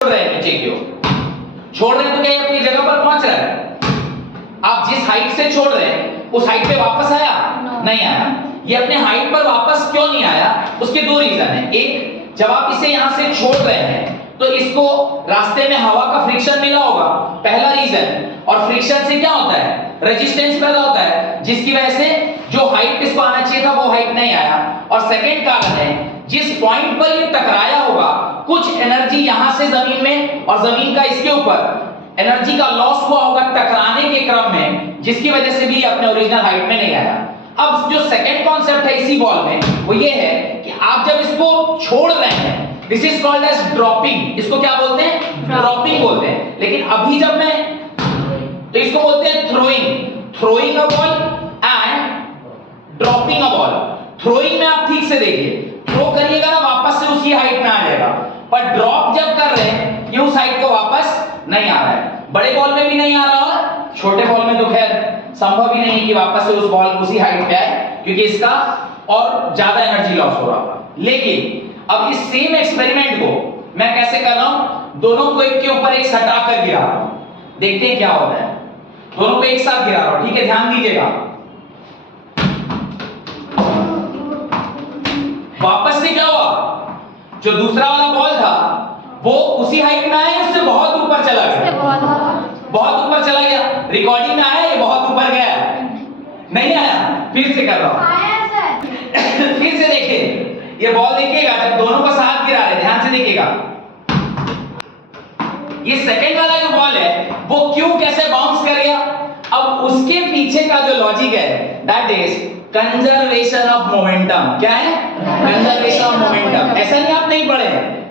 छोड़ रहे हैं नीचे की ओर, छोड़ रहे हैं तो क्या ये अपनी जगह पर पहुंच रहा है? आप जिस हाइट से छोड़ रहे हैं उस हाइट पे वापस आया? नहीं आया। ये अपने हाइट पर वापस क्यों नहीं आया? उसके दो रीजन है। एक, जब आप इसे यहां से छोड़ रहे हैं तो इसको रास्ते में हवा का फ्रिक्शन मिला होगा, पहला रीजन। और फ्रिक्शन से क्या होता है? रेजिस्टेंस पैदा होता है, जिसकी वजह से जो हाइट इसको आना चाहिए था वो हाइट नहीं आया। और सेकंड कारण है, जिस पॉइंट पर ये टकराया होगा कुछ एनर्जी यहां से जमीन में और जमीन का इसके ऊपर एनर्जी का लॉस हुआ होगा टकराने के क्रम में, जिसकी वजह से भी अपने ओरिजिनल हाइट में नहीं आया। अब जो सेकंड कॉन्सेप्ट है इसी बॉल में वो ये है कि आप जब इसको छोड़ रहे हैं, this is called as dropping. इसको क्या बोलते हैं? ड्रॉपिंग बोलते हैं। लेकिन अभी जब मैं तो इसको बोलते हैं throwing. Throwing a ball and dropping a ball. Throwing में आप ठीक से देखिए, थ्रो करिएगा ना वापस से उसी हाइट में आ जाएगा, पर ड्रॉप जब कर रहे हैं ये उस हाइट को वापस नहीं आ रहा है। बड़े बॉल में भी नहीं आ रहा, छोटे बॉल में तो खैर संभव ही नहीं कि वापस से उस बॉल उसी हाइट पे आए, क्योंकि इसका और ज्यादा एनर्जी लॉस हो रहा था। लेकिन अब इस सेम एक्सपेरिमेंट को मैं कैसे कर रहा हूं? दोनों को एक के ऊपर एक सटा कर गिरा रहा हूं, देखते हैं क्या होता है। दोनों को एक साथ गिरा रहा हूं, ठीक है, ध्यान दीजिएगा। वापस से क्या हुआ? जो दूसरा वाला बॉल था वो उसी हाइट में आया, उससे बहुत ऊपर चला गया, बहुत ऊपर चला गया। रिकॉर्डिंग में आया ये बहुत ऊपर गया? नहीं आया। फिर से कर रहा हूं, आया सर। फिर से देखिए, ये बॉल देखिएगा, जब दोनों को साथ गिरा रहे, ध्यान से देखिएगा। ये सेकंड वाला जो बॉल है वो क्यों कैसे बाउंस कर गया? अब उसके पीछे का जो लॉजिक है that is conservation of momentum. क्या है? Conservation of momentum. ऐसा नहीं आप नहीं पढ़े,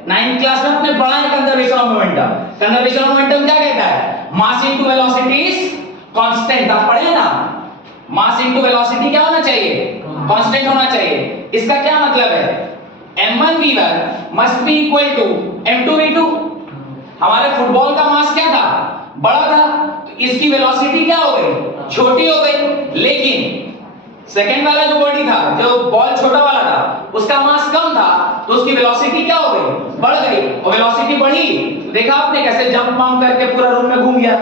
9th क्लास में आपने पढ़ा है conservation of momentum. Conservation of momentum क्या कहता है? Mass into velocity is constant. आप पढ़े ना, मास इनटू वेलोसिटी क्या होना चाहिए? कांस्टेंट होना चाहिए। इसका क्या मतलब है? m1 v1 must be equal to m2 v2। हमारे फुटबॉल का मास क्या था? बड़ा था, तो इसकी वेलोसिटी क्या हो गई? छोटी हो गई। लेकिन सेकंड वाला जो बॉडी था, जो बॉल छोटा वाला था, उसका मास कम था, तो उसकी वेलोसिटी क्या हो गई? बढ़ गई। और वेलोसिटी बढ़ी, देखा आपने कैसे जंप माउंट करके पूरा रूम में घूम गया।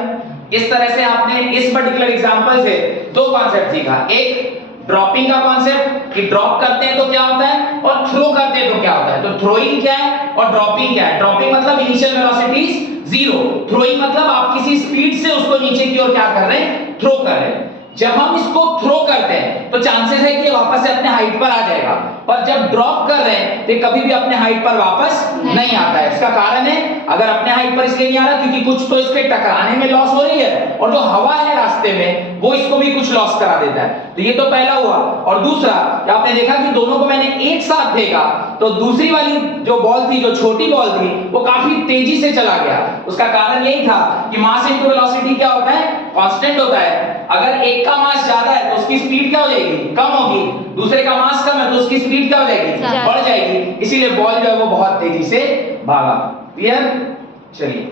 इस तरह से आपने इस पर्टिकुलर एग्जांपल से दो कॉन्सेप्ट सीखा। एक ड्रॉपिंग का कॉन्सेप्ट कि ड्रॉप करते हैं तो क्या होता है, और थ्रो करते हैं तो क्या होता है। तो थ्रोइंग क्या है और ड्रॉपिंग क्या है? ड्रॉपिंग मतलब इनिशियल वेलोसिटी जीरो, थ्रोइंग मतलब आप किसी स्पीड से उसको नीचे की ओर क्या कर रहे हैं? थ्रो कर रहे हैं। जब हम इसको थ्रो करते हैं तो चांसेस है कि ये वापस से अपने हाइट पर आ जाएगा, पर जब ड्रॉप कर रहे हैं तो कभी भी अपने हाइट पर वापस नहीं आता है। इसका कारण है, अगर अपने हाइट पर इसलिए नहीं आ रहा क्योंकि कुछ तो इसके टकराने में लॉस हो रही है, और जो हवा है रास्ते में वो इसको भी कुछ लॉस करा देता है। तो ये तो पहला हुआ। और दूसरा, आपने देखा कि दोनों को मैंने एक साथ फेंका तो दूसरी वाली जो बॉल थी, जो छोटी बॉल थी, वो काफी तेजी से चला गया। उसका कारण यही था कि मास इनटू वेलोसिटी क्या होता है? कांस्टेंट होता है। अगर एक का मास ज्यादा है तो उसकी स्पीड क्या हो जाएगी? कम होगी। दूसरे का मास कम है तो उसकी स्पीड क्या हो जाएगी? बढ़ जाएगी। इसीलिए बॉल जो है वो बहुत तेजी से भागा। क्लियर? चलिए